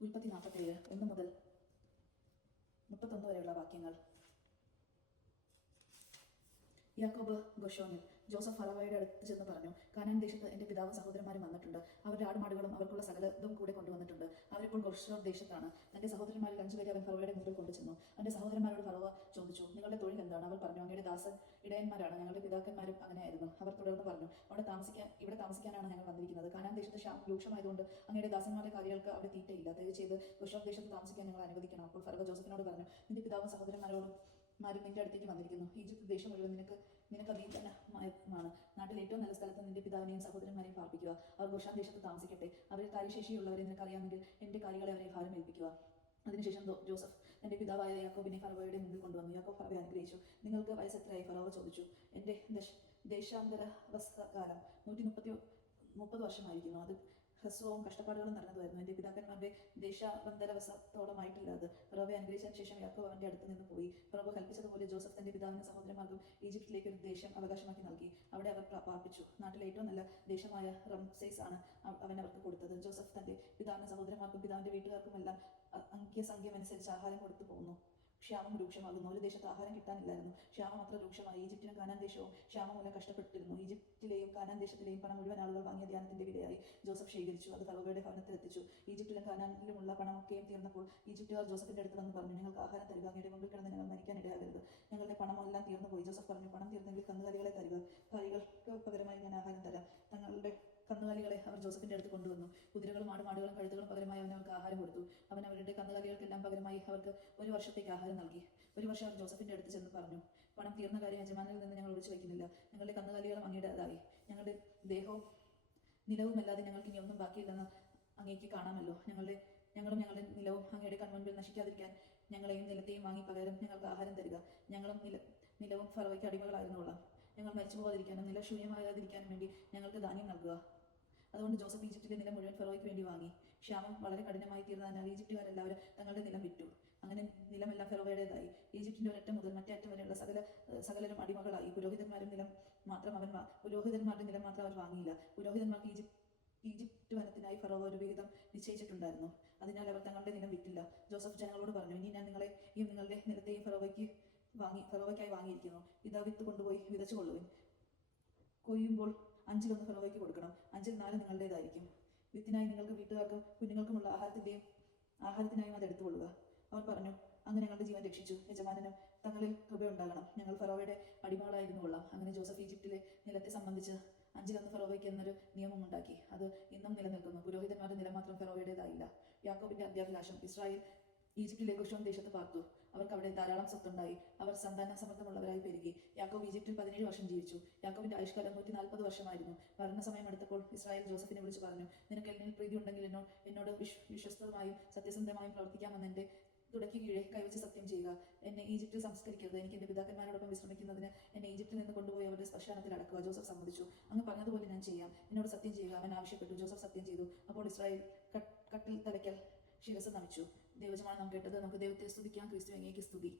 ഉൽപ്പത്തി 47 1 മുതൽ 31 വരെയുള്ള വാക്യങ്ങൾ. യാക്കോബ് ഗോശോനിൽ ജോസഫ് ഫറവോയുടെ അടുത്ത് ചെന്ന് പറഞ്ഞു, കാനാൻ ദേശത്ത് എൻ്റെ പിതാവും സഹോദരന്മാരും വന്നിട്ടുണ്ട്. അവരുടെ ആടുമാടുകളും അവർക്കുള്ള സകലതും കൂടെ കൊണ്ടുവന്നിട്ടുണ്ട്. അവരിപ്പോൾ ഗോശോൻ ദേശത്താണ്. തന്റെ സഹോദരന്മാരിൽ 5 പേരെ അവൻ ഫറവോയുടെ മുമ്പിൽ കൊണ്ടുചെന്നു. തന്റെ സഹോദരന്മാരോട് ഫറവ ചോദിച്ചു, നിങ്ങളുടെ തൊഴിൽ എന്താണ്? അവർ പറഞ്ഞു, അങ്ങയുടെ ദാസൻ ഇടയന്മാരാണ്. ഞങ്ങളുടെ പിതാക്കന്മാരും അങ്ങനെയായിരുന്നു. അവർ തുടർന്ന് പറഞ്ഞു, ഇവിടെ താമസിക്കാനാണ് ഞങ്ങൾ വന്നിരിക്കുന്നത്. കാനാൻ ദേശത്ത് ക്ഷാമം രൂക്ഷമായതുകൊണ്ട് അങ്ങയുടെ ദാസന്മാരുടെ കാര്യങ്ങൾക്ക് അവിടെ തീറ്റയില്ല. ദയവ് ചെയ്ത് ഗോശോൻ ദേശത്ത് താമസിക്കാൻ ഞങ്ങൾ അനുവദിക്കണം. അപ്പോൾ ഫറവ ജോസഫിനോട് പറഞ്ഞു, നിന്റെ പിതാവും സഹോദരന്മാരോടും നിന്റെ അടുത്തേക്ക് വന്നിരിക്കുന്നു. ഈജിപ്ത് ദേശം മുഴുവൻ നിനക്ക് അധീനമാണ്. നാട്ടിൽ ഏറ്റവും നല്ല സ്ഥലത്ത് നിന്റെ പിതാവിനെയും സഹോദരന്മാരെയും പാർപ്പിക്കുക. അവർ ഗോശാൻ ദേശത്ത് താമസിക്കട്ടെ. അവരിൽ കാര്യശേഷിയുള്ളവരെ നിനക്കറിയാമെങ്കിൽ എന്റെ കാര്യങ്ങളെ അവരെ ഭാരം ഏൽപ്പിക്കുക. അതിനുശേഷം ജോസഫ് തന്റെ പിതാവായ യാക്കോബിനെ ഫറവോയുടെ മുമ്പിൽ കൊണ്ടുവന്നു. യാക്കോബ് ഫറവയെ അനുഗ്രഹിച്ചു. നിങ്ങൾക്ക് വയസ്സെത്രയായി? ഫറവോ ചോദിച്ചു. എന്റെ ദേശാന്തരവസ്ഥകാലം 130 വർഷമായിരിക്കുന്നു. അത് ഹ്രസ്വവും കഷ്ടപ്പാടുകളും നടന്നതായിരുന്നു. എന്റെ പിതാക്കന്മാരുടെ ദേശാന്തരവസത്തോളമായിട്ടില്ല അത്. ഫറവോയെ അനുഗ്രഹിച്ചതിന് ശേഷം യാക്കോബ് അവന്റെ അടുത്ത് നിന്ന് പോയി. ഫറവോ കൽപ്പിച്ചതുപോലെ ജോസഫ് തന്റെ പിതാവിനും സഹോദരന്മാർക്കും ഈജിപ്തിലേക്ക് ഒരു ദേശം അവകാശമാക്കി നൽകി. അവിടെ അവർ പാർപ്പിച്ചു. നാട്ടിലെ ഏറ്റവും നല്ല ദേശമായ റംസേസ് ആണ് അവൻ അവർക്ക് കൊടുത്തത്. ജോസഫ് തന്റെ പിതാവിനും സഹോദരന്മാർക്കും പിതാവിന്റെ വീട്ടുകാർക്കുമെല്ലാം അംഗ്യസംഖ്യമനുസരിച്ച് ആഹാരം കൊടുത്തു പോകുന്നു. ക്ഷാമം രൂക്ഷമാകുന്നു. ഒരു ദേശത്ത് ആഹാരം കിട്ടാനില്ലായിരുന്നു. ക്ഷാമം അത്ര രൂക്ഷമായി. ഈജിപ്തിനും കാനാൻ ദേശവും ക്ഷാമം മൂലം കഷ്ടപ്പെട്ടിരുന്നു. ഈജിപ്തിലെയും കാനാൻ ദേശത്തിലെയും പണം മുഴുവൻ ആളുകൾ വാങ്ങിയ ധ്യാനത്തിന്റെ വിലയായി ജോസഫ് ശേഖരിച്ചു. അത് ഫറവോയുടെ ഭവനത്തിൽ എത്തിച്ചു. ഈജിപ്തിലും കാനാനിലുമുള്ള പണമൊക്കെയും തീർന്നപ്പോൾ ഈജിപ്തുകാർ ജോസഫിന്റെ അടുത്ത് വന്ന് പറഞ്ഞു, ഞങ്ങൾക്ക് ആഹാരം തരിക. അങ്ങയുടെ മുമ്പിൽ കിടന്ന് ഞങ്ങൾ മരിക്കാൻ ഇടയാകരുത്. ഞങ്ങളുടെ പണമെല്ലാം തീർന്നുപോയി. ജോസഫ് പറഞ്ഞു, പണം തീർന്നെങ്കിൽ കന്നുകാലികളെ തരിക. ഭാര്യകൾക്ക് പകരമായി ഞാൻ ആഹാരം തരാം. തങ്ങളുടെ കന്നുകാലികളെ അവർ ജോസഫിന്റെ അടുത്ത് കൊണ്ടുവന്നു. കുതിരകളും ആടുമാടുകളും കഴുതുകളും പകരമായി അവൻ അവർക്ക് ആഹാരം കൊടുത്തു. അവൻ അവരുടെ കന്നുകാലികൾക്കെല്ലാം പകരമായി അവർക്ക് 1 വർഷത്തേക്ക് ആഹാരം നൽകി. 1 വർഷം അവർ ജോസഫിന്റെ അടുത്ത് ചെന്ന് പറഞ്ഞു, പണം തീർന്ന കാര്യം യജമാനിൽ നിന്ന് ഞങ്ങൾ ഒളിച്ചു വയ്ക്കുന്നില്ല. ഞങ്ങളുടെ കന്നുകാലികളും അങ്ങയുടേതായി. ഞങ്ങളുടെ ദേഹവും നിലവുമല്ലാതെ ഞങ്ങൾക്ക് ഇനി ഒന്നും ബാക്കിയില്ലെന്ന് അങ്ങേക്ക് കാണാമല്ലോ. ഞങ്ങളും ഞങ്ങളുടെ നിലവും അങ്ങയുടെ കൺമുൻപിൽ നശിക്കാതിരിക്കാൻ ഞങ്ങളെയും നിലത്തെയും വാങ്ങി പകരം ഞങ്ങൾക്ക് ആഹാരം തരിക. ഞങ്ങളും നിലവും ഫറവയ്ക്ക് അടിമകളായിരുന്നോളാം. ഞങ്ങൾ മരിച്ചു പോകാതിരിക്കാനും നില ശൂന്യമാകാതിരിക്കാനും വേണ്ടി ഞങ്ങൾക്ക് ധാന്യം നൽകുക. അതുകൊണ്ട് ജോസഫ് ഈജിപ്തിലെ നിലം മുഴുവൻ ഫറവോയ്ക്ക് വേണ്ടി വാങ്ങി. ക്ഷാമം വളരെ കഠിനമായി തീർന്നതിനാൽ ഈജിപ്തുകാരെല്ലാവരും തങ്ങളുടെ നിലം വിറ്റു. അങ്ങനെ നിലമെല്ലാം ഫറവോയുടേതായി. ഈജിപ്തിന്റെ ഒരറ്റം മുതൽ മറ്റേ അറ്റം വരെയുള്ള സകലരും അടിമകളായി. പുരോഹിതന്മാരുടെ നിലം മാത്രം അവർ വാങ്ങിയില്ല. പുരോഹിതന്മാർക്ക് ഈജിപ്റ്റ് വനത്തിനായി ഫറവോ ഒരു വിഹിതം നിശ്ചയിച്ചിട്ടുണ്ടായിരുന്നു. അതിനാൽ അവർ തങ്ങളുടെ നിലം വിറ്റില്ല. ജോസഫ് ജനങ്ങളോട് പറഞ്ഞു, ഇനി ഞാൻ നിങ്ങളെയും നിങ്ങളുടെ നിലത്തെയും ഫറവോയ്ക്കായി വാങ്ങിയിരിക്കുന്നു. ഇതാ വിത്ത് കൊണ്ടുപോയി വിതച്ചുകൊള്ളുവിൻ. കൊയ്യുമ്പോൾ 5-1 ഫറവോയ്ക്ക് കൊടുക്കണം. 5-4 നിങ്ങളുടേതായിരിക്കും. വിത്തിനായി നിങ്ങൾക്ക് വീട്ടുകാർക്കും കുഞ്ഞുങ്ങൾക്കുമുള്ള ആഹാരത്തിനായും അത് എടുത്തുകൊള്ളുക. അവർ പറഞ്ഞു, അങ്ങ് ഞങ്ങളുടെ ജീവൻ രക്ഷിച്ചു. യജമാനനും തങ്ങളിൽ കൃപയുണ്ടാകണം. ഞങ്ങൾ ഫറവോയുടെ അടിമകളായിരുന്നു കൊള്ളാം. അങ്ങനെ ജോസഫ് ഈജിപ്തിലെ നിലത്തെ സംബന്ധിച്ച് 5-1 ഫറവോയ്ക്ക് എന്നൊരു നിയമം ഉണ്ടാക്കി. അത് ഇന്നും നിലനിൽക്കുന്നു. പുരോഹിതന്മാരുടെ നിലം മാത്രം ഫറവോയുടേതായില്ല. യാക്കോബിന്റെ അന്ത്യാഭിലാഷം. ഇസ്രായേൽ ഈജിപ്തിലെ ഗോശോൻ ദേശത്ത് പാർത്തു. അവർക്ക് അവിടെ ധാരാളം സ്വത്തുണ്ടായി. അവർ സന്താന സമൃദ്ധമുള്ളവരായി പെരുകി. യാക്കോബ് ഈജിപ്തിൽ 17 വർഷം ജീവിച്ചു. യാക്കോബിന്റെ ആയുഷ്കാലം 140 വർഷമായിരുന്നു. മരണസമയം അടുത്തപ്പോൾ ഇസ്രായേൽ ജോസഫിനെ വിളിച്ചു പറഞ്ഞു, നിനക്ക് എന്നിൽ പ്രീതി ഉണ്ടെങ്കിൽ എന്നോട് വിശ്വസ്തമായും സത്യസന്ധമായും പ്രവർത്തിക്കാമെന്ന് എന്റെ തുടക്കി കീഴെ കൈവച്ച് സത്യം ചെയ്യുക. എന്നെ ഈജിപ്തിൽ സംസ്കരിക്കരുത്. എനിക്ക് എന്റെ പിതാക്കന്മാരോടൊപ്പം വിശ്രമിക്കുന്നതിന് എന്നെ ഈജിപ്തിൽ നിന്ന് കൊണ്ടുപോയി അവരുടെ ശ്മശാനത്തിൽ അടക്കുക. ജോസഫ് സമ്മതിച്ചു. അങ്ങ് പറഞ്ഞതുപോലെ ഞാൻ ചെയ്യാം. എന്നോട് സത്യം ചെയ്യുക, അവൻ ആവശ്യപ്പെട്ടു. ജോസഫ് സത്യം ചെയ്തു. അപ്പോൾ ഇസ്രായേൽ കട്ടിൽ തലയ്ക്കൽ ശിരസ് നമിച്ചു. ദൈവജനമാണ് നാം കേട്ടത്. നമുക്ക് ദൈവത്തെ സ്തുതിക്കാം. ക്രിസ്തു അങ്ങേക്ക് സ്തുതി.